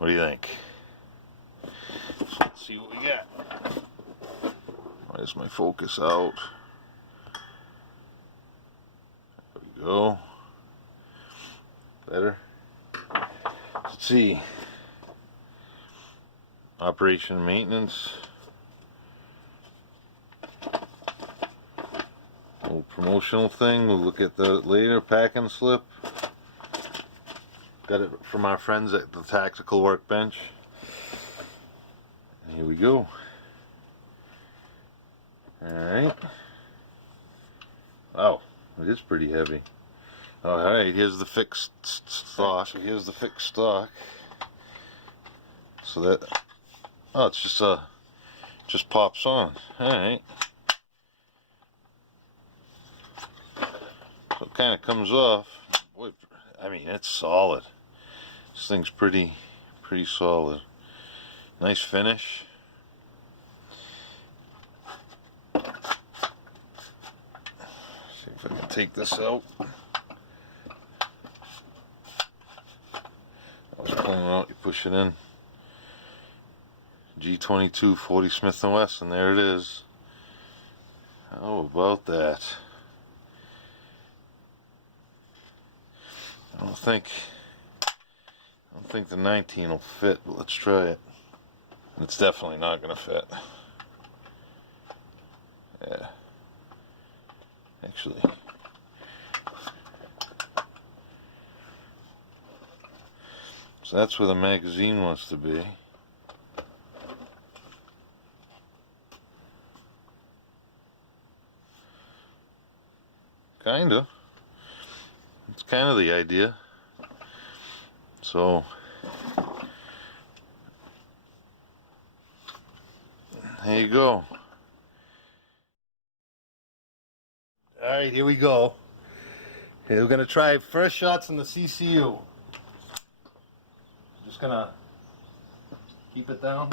What do you think? So let's see what we got. Why is my focus out? There we go. Better. Let's see. Operation and maintenance. Little promotional thing. We'll look at that later. Packing slip. Got it from our friends at the Tactical Workbench. And here we go. Alright. Wow, it is pretty heavy. Alright, here's the fixed stock. So here's the fixed stock. So that, oh, it's just pops on. Alright. So it kind of comes off. Boy, I mean, it's solid. This thing's pretty solid. Nice finish. See if I can take this out. I was pulling it out, you push it in. G22 40 Smith & Wesson, there it is. How about that? I don't think the 19 will fit, but let's try it. It's definitely not going to fit. Yeah. Actually. So that's where the magazine wants to be. Kinda. It's kind of the idea. So there you go. Alright, here we go. Okay, we're going to try first shots in the CCU. Just going to keep it down.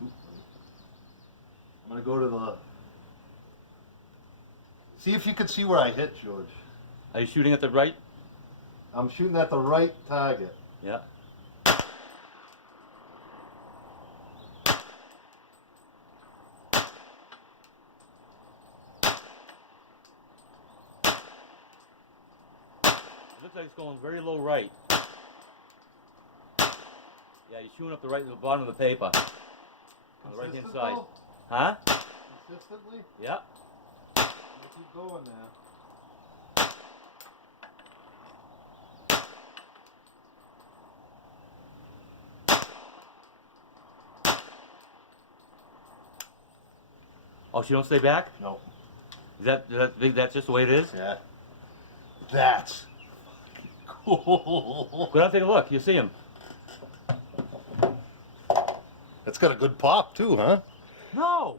I'm going to go to the... See if you can see where I hit, George. Are you shooting at the right? I'm shooting at the right target. Yeah. It looks like it's going very low right. Yeah, you're shooting up the right at the bottom of the paper. On the right hand side. Huh? Consistently? Yeah. Keep going now. Oh, she don't stay back? No. That's just the way it is? Yeah. That's cool. Go down and take a look. You see him. That's got a good pop too, huh? No.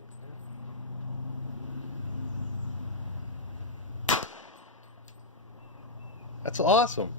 That's awesome.